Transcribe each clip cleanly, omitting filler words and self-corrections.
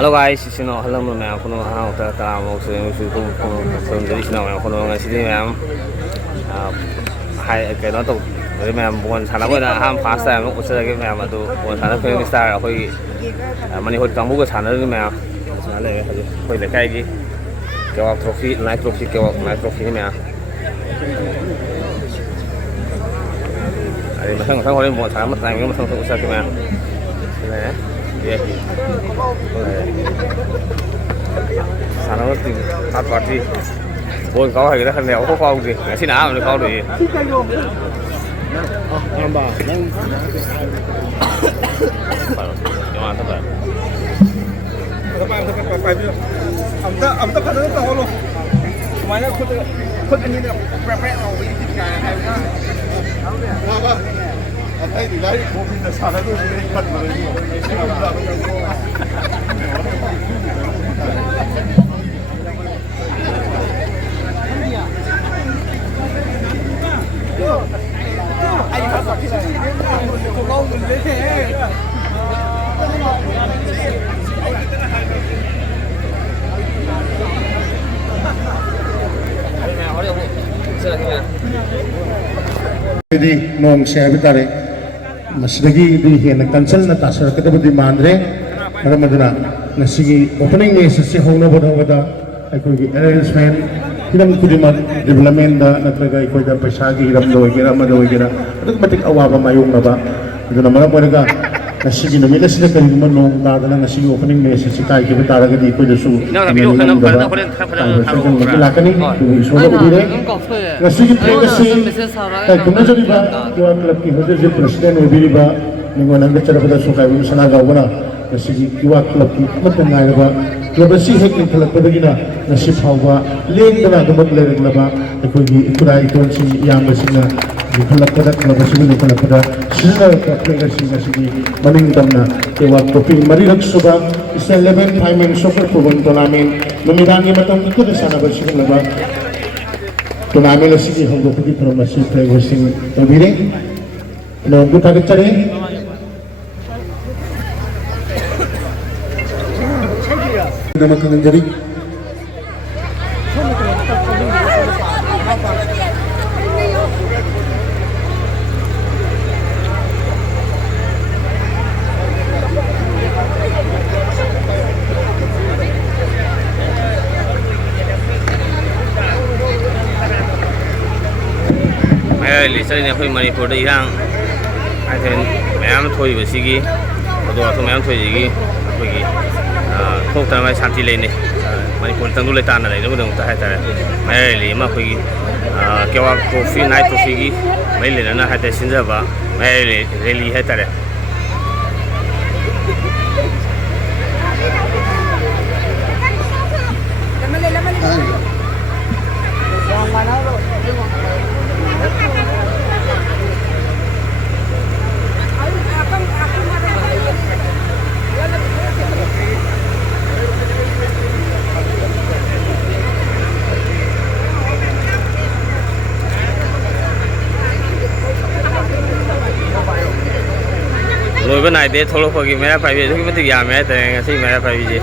Hello guys, sino hello mo ma'am kuno ha ta ta mo so so so dari sino ma'am kuno nga sini ma'am hai cái đó tụ với ma'am buồn sana ko na ham fast time mo usa cái ma'am atu buồn sana ko yung star akoi mani hot kang bugo sana ni ma'am sana le koi le kai gi cái trophy night trophy cái trophy ni ma'am ai mà sang sang ko le buồn sana mà tay mo sang usa cái ma'am này yeah sana nó tìm hát party buồn có hay đó khăn đèo có câu gì xin nào được câu gì em bảo nhưng mà các bạn phải biết ẩm ta phải rất to luôn máy nó khuất anh như là prep nào với cái hay đó thấy thì đấy cô mình là sao đấy tôi đi cận mà anh phát sọt cái này cô lâu mình lấy thế đi nong xe với ta đấy masigi di hian cancel na ta sar ka budi mandre ramadana nasigi opening ni sa si hongna bodawada ai ko gi arrangement kinam kudimat development da natraga ko da paisa gi hiram do gi rama do gi ra automatic awaba mayong na ba ito na mga pwede nasigi na mila sila kayo manong dada na nasigi opening ni sa si kai ki bitara ga di ko da su magkilaka ni isulo ko dire nasigi play kasi kay kuna jari ba yung club ki hotel si president o biri ba ningo nang bicara pada su kai mo sana gaw na nasigi kiwa club ki matangay ba club si hek ni club pada gina nasib hawa len na gamot le ba ko gi ikura iton si yamba singa di club pada club si ni club pada sina ka play kasi nasigi maning damna kiwa toping marirak suba isa 11 time in soccer program tournament lumirangi matang ko da sana ba singa ba tunamela sige honggo pagi promosi prevosing tabire no buta kecare nama kangen jari Lisa ni koi Manipur da irang I think mayam thoi ba sigi odo ato mayam thoi gi koi gi thok ta mai shanti le ne Manipur tang du le ta na le no dong ta ha ta mai le ma koi gi kewa trophy night trophy gi mai le na ha ta sinja ba mai le rally ha ta le lối bên này để thô lỗ cái mấy phải biết cái gì mấy cái gì mấy phải biết gì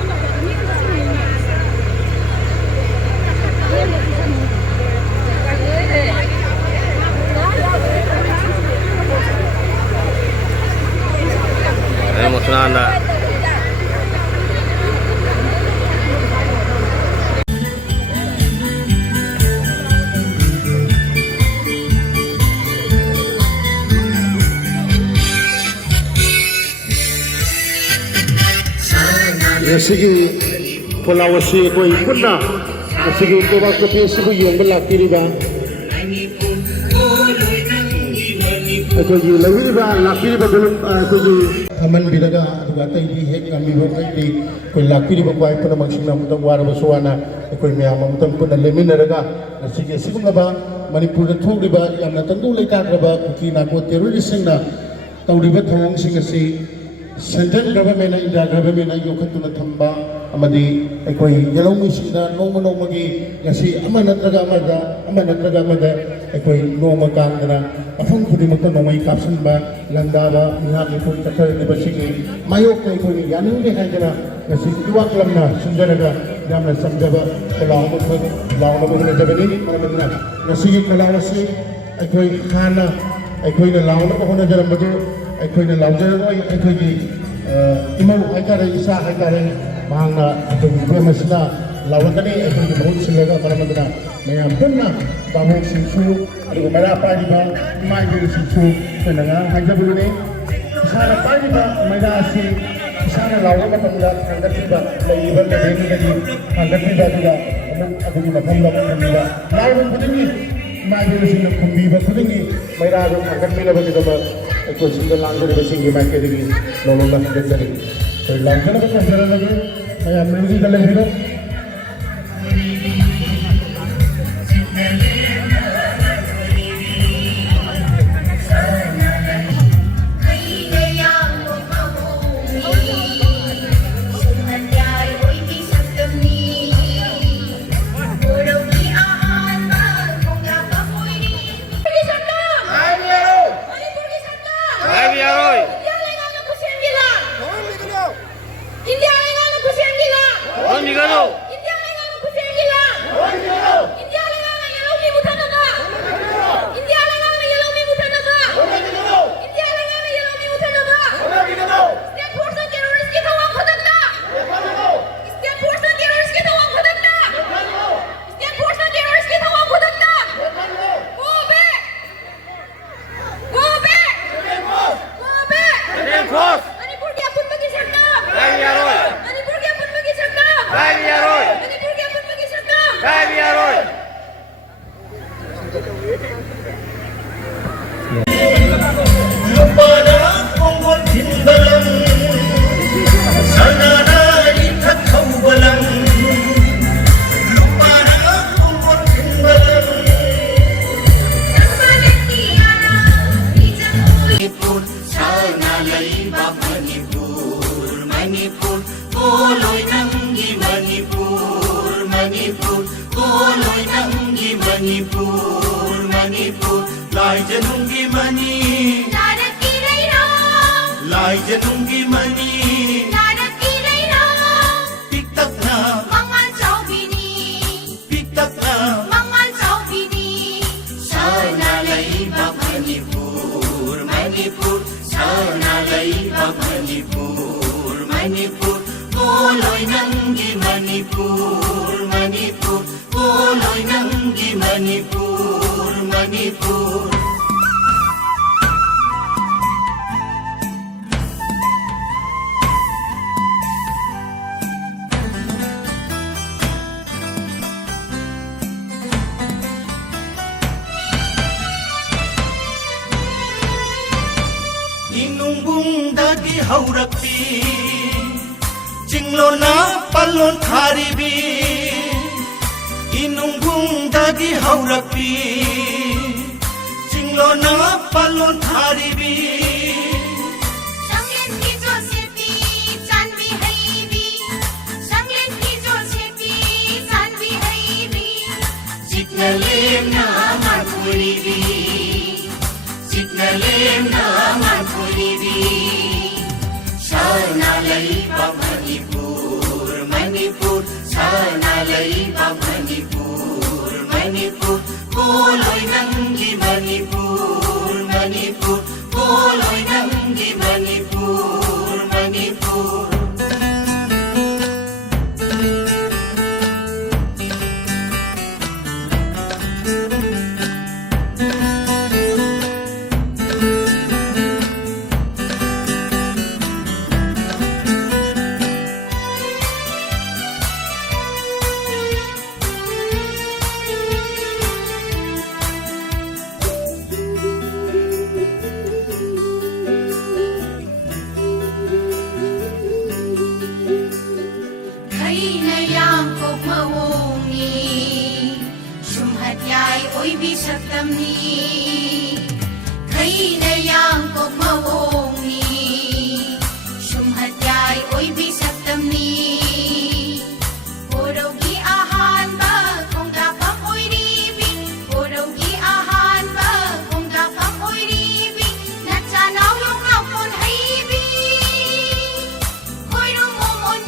đây một lần là sige polawasi ko ikut na sige ko ba ko pesi ko yung balaki riba ko ji lawi ba laki riba dulu ko ji aman bidaga duga tai di hek kami ba tai di ko laki riba ko ay pa namang sinam tang wara basuana ko mi amam tang ko na lemin raga sige sigum na ba Manipur da thog riba yam na tandu lai ka ba ki na ko terrorist sing na taw riba thong sing asi Central government na India government ay yokatuna thamba amadi ekoi yalong isida noma magi kasi amanatraga amada ekoi noma kangana afang khudi mata nomai kapsan ba landa ba iha ki pun takar ni basigi mayok kai koi yaning de hai kana ngasi iwak lamna sunjaraga yamna samjaba kalau lawan ko na jabani maraming ngasi kalau ngasi aikoi khana aikoi na lawan ko na jaram badu aikoi na laujara aikoi gi imau haikare isa haikare mahangna aikoi ko masna lawan tani aikoi gi bahut silaga maraming mayam punna bahut sinsu aduh merapa di bawah maju sinsu senanga hajabulu ni sana pani ba magasi sana lawan ka pamula hanggat ba laiban na din kadi hanggat ba juga ako ni mapamla ko kanila lawan ko din maju sing kumbi ba ko din may rado hanggat mila ba kita ba ko single lang din sing gi mak kadi lolo lang din kadi so lang ka ba kasara lagi kaya music dalam hidup Lai janungi mani, lai janungi mani, tiktak na, tiktak na, sana lai ba Manipur, Manipur, sana lai ba Manipur, Manipur, poloy nanggi Manipur, Manipur, poloy nanggi Manipur, Manipur. Inumbung dagi haurakpi Jinglo na palon tharibi Inumbung dagi haurakpi Jinglo na palon tharibi Sanglen ki Josepi Chanvi haibi Sanglen ki Josepi Chanvi haibi Signalem na manpuribi Signalem na manpuribi Sana lai ba Manipur, Manipur, sana lai ba Manipur, Manipur, poloy nanggi Manipur, Manipur, poloy nanggi Manipur, Manipur.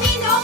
Mino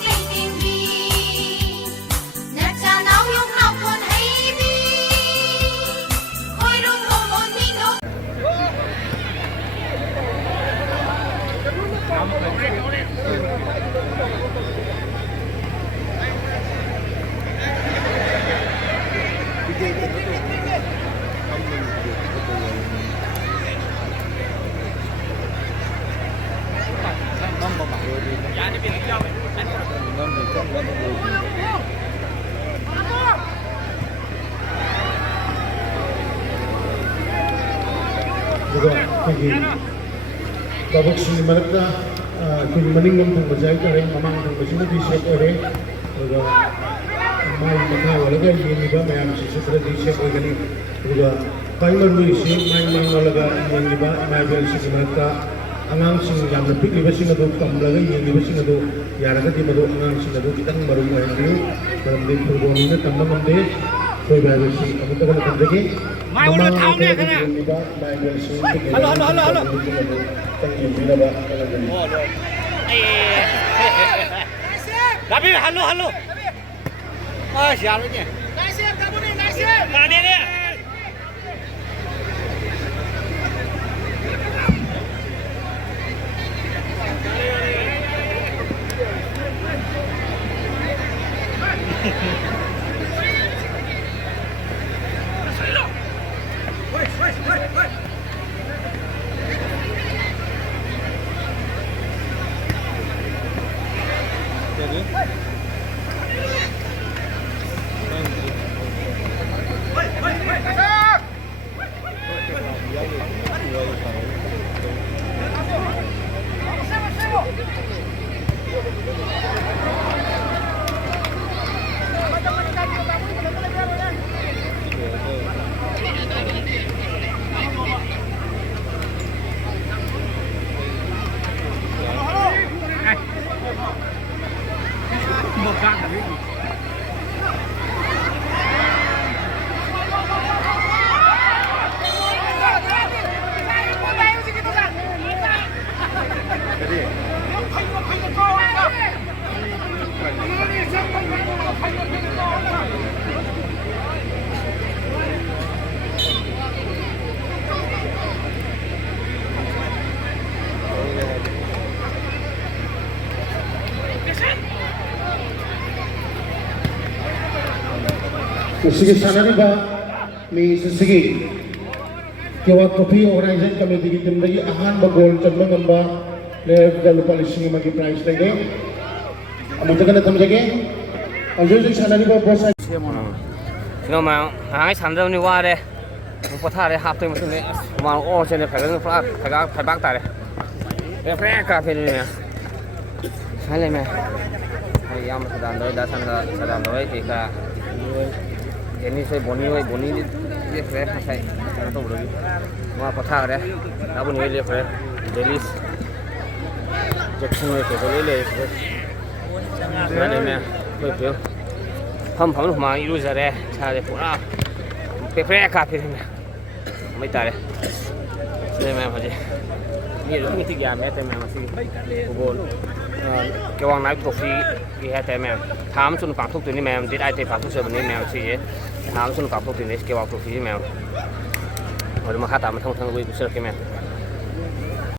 juga pergi babak sini mereka kini meninggal tentang berjaya kerana memang tentang berjaya di siap oleh juga mai maka walaga ini bah mayam sisi sudah di siap oleh ini juga kaimar wisi mai walaga ini bah mai bel sisi mereka angang sing yang lebih di besi ngadu kamlaga yang di besi ngadu ya raga di madu angang sing ngadu kita baru main dulu dalam di perubahan ini tambah mende koi bel sisi kamu tak akan terjadi mai udah tahu ni kena halo tapi halo ah sialnya nasib kamu ni nasib mana ni Sige sana ni ba mi sige kiwa kopi organization kami di tim lagi ahan ba goal chan mang ba le dal palising magi prize lagi amo jaga na tam jage ajo sana ni ba boss nó mà hàng sản đâu đi qua đây có thà đây hạp tôi mà tôi mà ô trên này phải bác tài đây phải cà phê này hay là mày hay em sẽ làm đấy đã sẽ làm đấy thì cả ini saya boni dia fresh saya cara tu boleh wah patah deh tapi ni dia fresh delis Jackson itu boleh le mana ni betul ham rumah itu saya cari pura fresh kafe ni mai tare saya memang aja ni lu ni tiga meter memang masih kubur kewang naik trofi di hati memang tham sun pak tu ni memang di IT pak tu sebenarnya memang sih tham sun pak tu ni kewang trofi memang orang makan tamu thong thong gue besar memang